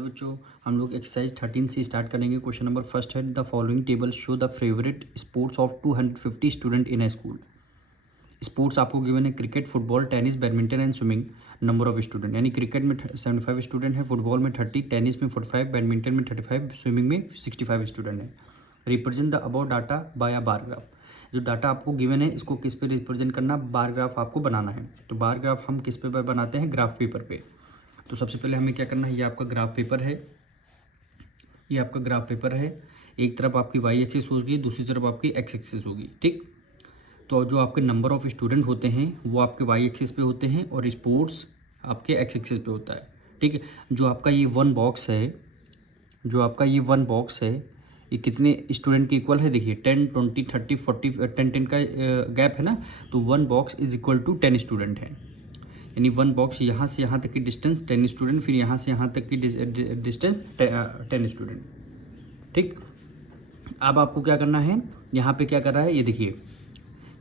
बच्चों हम लोग एक्सरसाइज 13 से स्टार्ट करेंगे। क्वेश्चन नंबर फर्स्ट है, the following table show the favourite sports of 250 student in A school. Sports आपको गिवन है cricket, football, tennis, badminton and swimming. Number of student यानी cricket में 75 स्टूडेंट है, फुटबॉल में 30, tennis में 45, badminton में 35, swimming में 65 स्टूडेंट है। Represent the about data by a bar graph. जो डाटा आपको गिवन है इसको किस पे रिप्रेजेंट करना, बार ग्राफ आपको बनाना है। तो बार ग्राफ हम किस पेपर बनाते हैं, ग्राफ पेपर पे। तो सबसे पहले हमें क्या करना है, ये आपका ग्राफ पेपर है, ये आपका ग्राफ पेपर है। एक तरफ आपकी वाई एक्सिस होगी, दूसरी तरफ आपकी एक्स एक्सिस होगी, ठीक। तो जो आपके नंबर ऑफ स्टूडेंट होते हैं वो आपके वाई एक्सिस पे होते हैं और स्पोर्ट्स आपके एक्स एक्सिस पे होता है, ठीक है। जो आपका ये वन बॉक्स है, जो आपका ये वन बॉक्स है, ये कितने स्टूडेंट के इक्वल है, देखिए 10, 20, 30, 40, 10 का गैप है ना। तो one box is equal to 10 student है। यानी वन बॉक्स यहाँ से यहाँ तक की डिस्टेंस 10 स्टूडेंट, फिर यहाँ से यहाँ तक की डिस्टेंस 10 स्टूडेंट, ठीक। अब आपको क्या करना है, यहाँ पे क्या कर रहा है, ये देखिए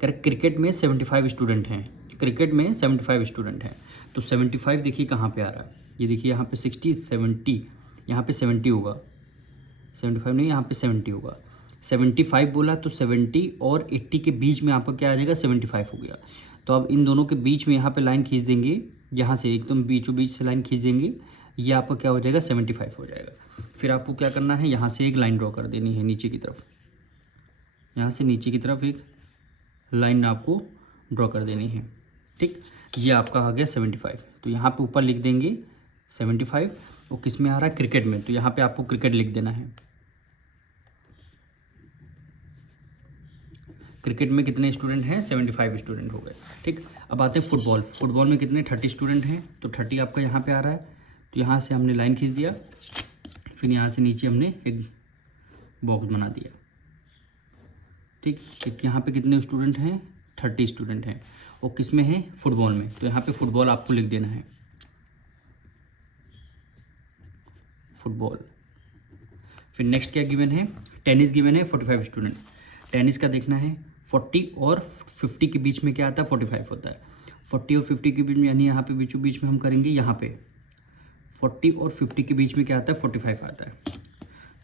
कह रहे क्रिकेट में 75 स्टूडेंट हैं, क्रिकेट में 75 स्टूडेंट हैं। तो 75 देखिए कहाँ पे आ रहा है, ये देखिए यहाँ पे 60, 70, यहाँ पे 70 होगा, 75 नहीं, यहाँ पे 70 होगा। 75 बोला तो 70 और 80 के बीच में आपका क्या आ जाएगा, 75 हो गया। तो अब इन दोनों के बीच में यहाँ पे लाइन खींच देंगे, यहाँ से एकदम बीचों बीच से लाइन खींच देंगे, ये आपका क्या हो जाएगा, 75 हो जाएगा। फिर आपको क्या करना है, यहाँ से एक लाइन ड्रॉ कर देनी है नीचे की तरफ, यहाँ से नीचे की तरफ एक लाइन आपको ड्रॉ कर देनी है, ठीक। ये आपका आ गया 75। तो यहाँ पे ऊपर लिख देंगे 75, वो किस में आ रहा है, क्रिकेट में। तो यहाँ पे आपको क्रिकेट लिख देना है। क्रिकेट में कितने स्टूडेंट हैं, 75 स्टूडेंट हो गए, ठीक। अब आते हैं फुटबॉल। फुटबॉल में कितने, 30 स्टूडेंट हैं, तो 30 आपका यहाँ पे आ रहा है। तो यहाँ से हमने लाइन खींच दिया, फिर यहाँ से नीचे हमने एक बॉक्स बना दिया, ठीक। एक यहाँ पे कितने स्टूडेंट हैं, 30 स्टूडेंट हैं, और किस में है, फुटबॉल में। तो यहाँ पे फुटबॉल आपको लिख देना है, फुटबॉल। फिर नेक्स्ट क्या गिवन है, टेनिस गिवन है 45 स्टूडेंट। टेनिस का देखना है 40 और 50 के बीच में क्या आता है, 45 होता है। 40 और 50 के बीच में यानी यहाँ पे बीचों बीच में हम करेंगे, यहाँ पे 40 और 50 के बीच में क्या आता है, 45 आता है।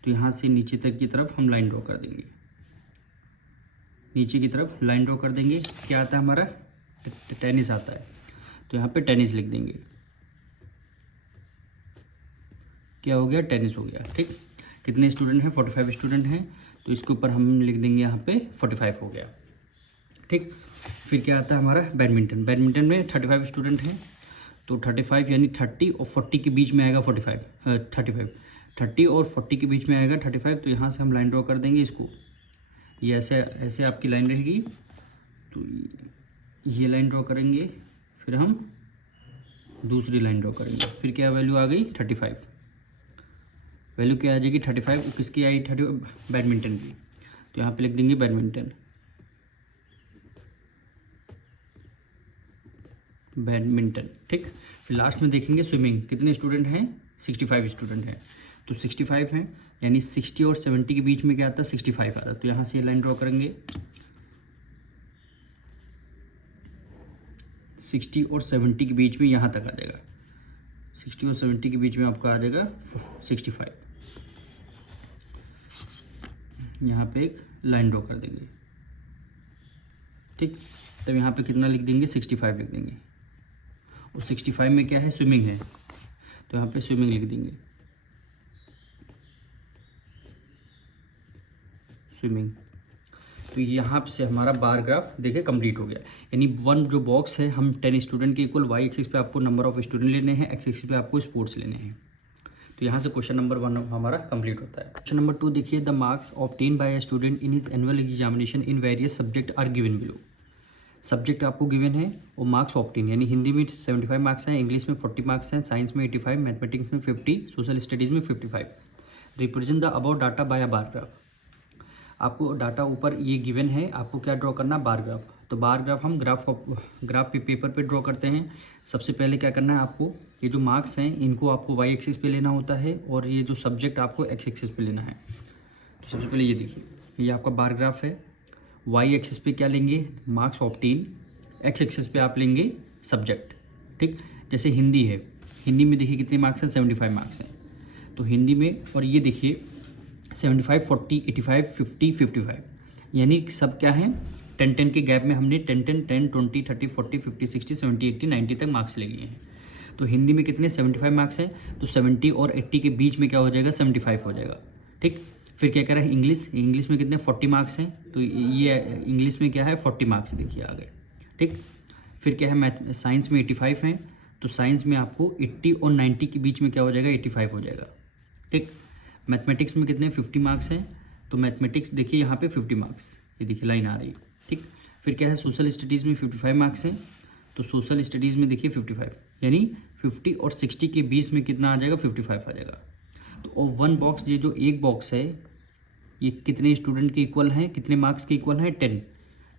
तो यहाँ से नीचे तक की तरफ हम लाइन ड्रॉ कर देंगे, नीचे की तरफ लाइन ड्रॉ कर देंगे। क्या आता है हमारा, टेनिस आता है। तो यहाँ पे टेनिस लिख देंगे, क्या हो गया, टेनिस हो गया, ठीक। कितने स्टूडेंट हैं, 45 स्टूडेंट हैं, तो इसके ऊपर हम लिख देंगे यहाँ पे 45 हो गया, ठीक। फिर क्या आता है हमारा, बैडमिंटन। बैडमिंटन में 35 स्टूडेंट हैं, तो 35 यानी 30 और 40 के बीच में आएगा 35, 30 और 40 के बीच में आएगा 35। तो यहाँ से हम लाइन ड्रॉ कर देंगे इसको, ये ऐसे ऐसे आपकी लाइन रहेगी। तो ये लाइन ड्रॉ करेंगे, फिर हम दूसरी लाइन ड्रॉ करेंगे, फिर क्या वैल्यू आ गई, 35। वैल्यू क्या आ जाएगी, 35। किसकी आई, 30, बैडमिंटन की। तो यहाँ पे लिख देंगे बैडमिंटन, बैडमिंटन, ठीक। फिर लास्ट में देखेंगे स्विमिंग। कितने स्टूडेंट हैं, 65 स्टूडेंट हैं। तो 65 हैं, यानी 60 और 70 के बीच में क्या आता है, 65 आता है। तो यहाँ से ये लाइन ड्रॉ करेंगे, 60 और 70 के बीच में यहाँ तक आ जाएगा, 60 और 70 के बीच में आपका आ जाएगा 65। यहाँ पे एक लाइन ड्रॉ कर देंगे, ठीक। तब यहाँ पे कितना लिख देंगे, 65 लिख देंगे। और 65 में क्या है, स्विमिंग है, तो यहाँ पे स्विमिंग लिख देंगे, स्विमिंग। तो यहाँ से हमारा बार ग्राफ देखिए कंप्लीट हो गया। यानी वन जो बॉक्स है, हम 10 स्टूडेंट के इक्वल, वाई एक्सिस पे आपको नंबर ऑफ स्टूडेंट लेने हैं, एक्स एक्सिस पे आपको स्पोर्ट्स लेने हैं। तो यहाँ से क्वेश्चन नंबर 1 हमारा कंप्लीट होता है। क्वेश्चन नंबर 2 देखिए, the marks obtain by a student in his annual examination in various subject are given below. Subject आपको गिवन है और मार्क्स ऑब्टेन, यानी हिंदी में 75 मार्क्स हैं, इंग्लिश में 40 मार्क्स हैं, साइंस में 85, मैथमेटिक्स में 50, सोशल स्टडीज़ में 55। Represent the about data by a bar graph. आपको डाटा ऊपर ये गिवन है, आपको क्या ड्रॉ करना, बार ग्राफ। तो बार ग्राफ हम ग्राफ पेपर पे ड्रॉ करते हैं। सबसे पहले क्या करना है आपको, ये जो मार्क्स हैं इनको आपको वाई एक्सिस पे लेना होता है, और ये जो सब्जेक्ट आपको एक्स एक्सिस पे लेना है। तो सबसे पहले ये देखिए, ये आपका बार ग्राफ है। वाई एक्सिस पे क्या लेंगे, मार्क्स ऑब्टेन, एक्स एक्सिस पे आप लेंगे सब्जेक्ट, ठीक। जैसे हिंदी है, हिंदी में देखिए कितने मार्क्स हैं, 75 मार्क्स हैं। तो हिंदी में, और ये देखिए 75, 40, 85, 50, 55, यानी सब क्या है 10-10 के गैप में हमने 10-10, 10, 20, 30, 40, 50, 60, 70, 80, 90 तक मार्क्स ले लिए हैं। तो हिंदी में कितने 75 मार्क्स हैं, तो 70 और 80 के बीच में क्या हो जाएगा 75 हो जाएगा। ठीक, फिर क्या कह रहा है इंग्लिश में कितने 40 मार्क्स हैं, तो ये इंग्लिश में क्या है 40 मार्क्स देखिए आ गए। ठीक, फिर क्या है साइंस में 85 हैं, तो साइंस में आपको 80 और 90 के बीच में क्या हो जाएगा 85 हो जाएगा। ठीक, मैथमेटिक्स में कितने 50 मार्क्स हैं, तो मैथमेटिक्स देखिए यहाँ पे 50 मार्क्स, ये देखिए लाइन आ रही है। ठीक, फिर क्या है सोशल स्टडीज़ में 55 मार्क्स हैं, तो सोशल स्टडीज़ में देखिए 55, यानी 50 और 60 के बीच में कितना आ जाएगा 55 आ जाएगा। तो और वन बॉक्स, ये जो एक बॉक्स है ये कितने स्टूडेंट के इक्वल हैं, कितने मार्क्स के इक्वल हैं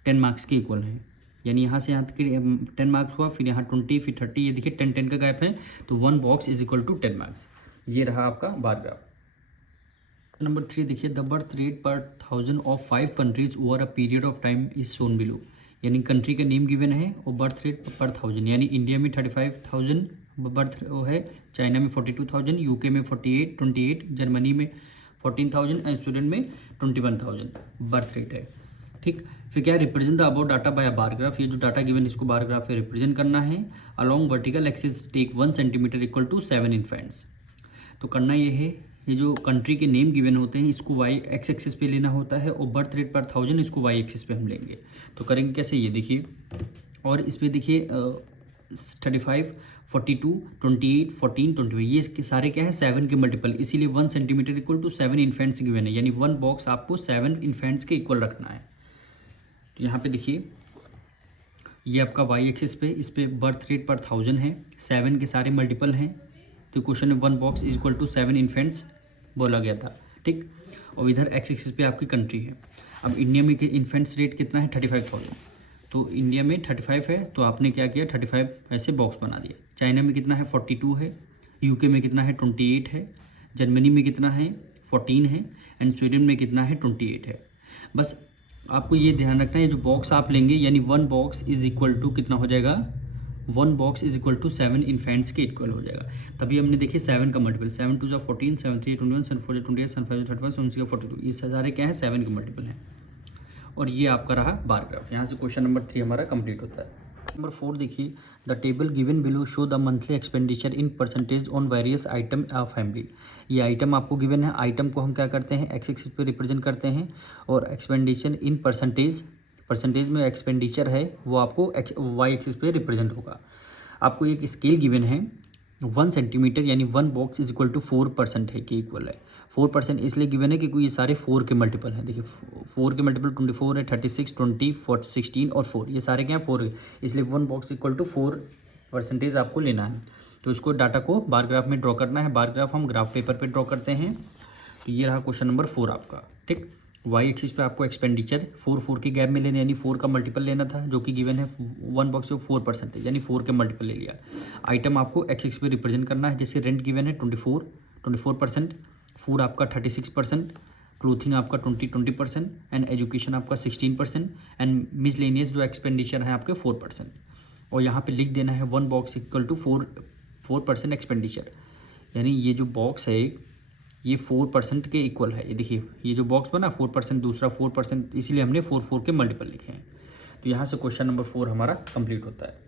10 मार्क्स के इक्वल हैं, यानी यहाँ से यहाँ तक 10 मार्क्स हुआ, फिर यहाँ 20, फिर 30, ये देखिए 10-10 का गैप है, तो one box is equal to 10 marks. ये रहा आपका बार ग्राफ। नंबर 3 देखिए द बर्थ रेट पर 1000 of 5 countries over a period of time is shown below, यानी कंट्री का नेम गिवन है और बर्थ रेट पर 1000, यानी इंडिया में 35,000 बर्थ वो है, चाइना में 42,000, यूके में 28, जर्मनी में 14,000 एंड स्वीडन में 21,000 बर्थ रेट है। ठीक, फिर क्या है represent the about data by a bar graph, ये जो डाटा गिवन इसको बार ग्राफ में रिप्रेजेंट करना है। Along vertical axis take 1 centimetre equal to 7 infants. तो करना ये है, ये जो कंट्री के नेम गिवन होते हैं इसको वाई एक्स एक्सिस पे लेना होता है और बर्थ रेट पर 1000 इसको वाई एक्सिस पे हम लेंगे। तो करेंगे कैसे ये देखिए, और इसमें देखिए 35, 42, 28, 14, 21, ये इसके सारे क्या है 7 के मल्टीपल, इसीलिए 1 centimetre equal to 7 infants given है, यानी वन बॉक्स आपको 7 इन्फेंट्स के इक्वल रखना है। तो यहाँ पे देखिए ये आपका वाई एक्सिस पे, इस पे बर्थ रेट पर 1000 है, 7 के सारे मल्टीपल हैं, तो क्वेश्चन में one box is equal to 7 infants बोला गया था। ठीक, और इधर एक्स एक्सिस पे आपकी कंट्री है। अब इंडिया में इन्फेंट्स रेट कितना है 35,000, तो इंडिया में 35 है, तो आपने क्या किया 35 ऐसे बॉक्स बना दिया। चाइना में कितना है 42 है, यूके में कितना है 28 है, जर्मनी में कितना है 14 है, एंड स्वीडन में कितना है 28 है। बस आपको ये ध्यान रखना है, जो बॉक्स आप लेंगे यानी one box is equal to कितना हो जाएगा, one box is equal to 7 infants के इक्वल हो जाएगा। तभी हमने देखिए 7 का मल्टीपल, 7 2 14, 7 3 21, 7 4 28, 7 5 35, 7 6 42, ये सारे क्या है 7 के मल्टीपल हैं। और ये आपका रहा बार ग्राफ। यहाँ से क्वेश्चन नंबर 3 हमारा कंप्लीट होता है। नंबर 4 देखिए the table given below show the monthly expenditure in percentage on various item of family. ये आइटम आपको गिवन है, आइटम को हम क्या करते हैं एक्स एक्सिस पे रिप्रेजेंट करते हैं, और एक्सपेंडिचर इन परसेंटेज में एक्सपेंडिचर है वो आपको वाई एक्सिस पे रिप्रेजेंट होगा। आपको एक स्केल गिवन है 1 सेंटीमीटर, यानी one box is equal to 4% है के इक्वल है। 4% इसलिए गिवन है क्योंकि ये सारे 4 के मल्टीपल हैं। देखिए 4 के मल्टीपल 24 है, 36, 20, 16 और 4, ये सारे क्या हैं 4 है, इसलिए वन बॉक्स इक्वल टू 4% आपको लेना है। तो इसको डाटा को बार ग्राफ में ड्रॉ करना है, बार ग्राफ हम ग्राफ पेपर पे ड्रॉ करते हैं। तो ये रहा क्वेश्चन नंबर 4 आपका। ठीक, वाई एक्सिस पे आपको एक्सपेंडिचर 4 के गैप में लेना, यानी 4 का मल्टीपल लेना था, जो कि गिवन है वन बॉक्स में 4% है, यानी 4 के मल्टीपल ले लिया। आइटम आपको एक्स एक्सिस पे रिप्रेजेंट करना है, जैसे रेंट गिवन है 24%, फूड आपका 36%, क्लोथिंग आपका 20% एंड एजुकेशन आपका 16% एंड मिसलेनियस जो एक्सपेंडिचर है आपके 4%। और यहाँ पे लिख देना है one box equal to 4% expenditure, यानी ये जो बॉक्स है ये 4% के इक्वल है। ये देखिए ये जो बॉक्स बना 4%, दूसरा 4%, इसीलिए हमने 4 के मल्टीपल लिखे हैं। तो यहाँ से क्वेश्चन नंबर 4 हमारा कंप्लीट होता है।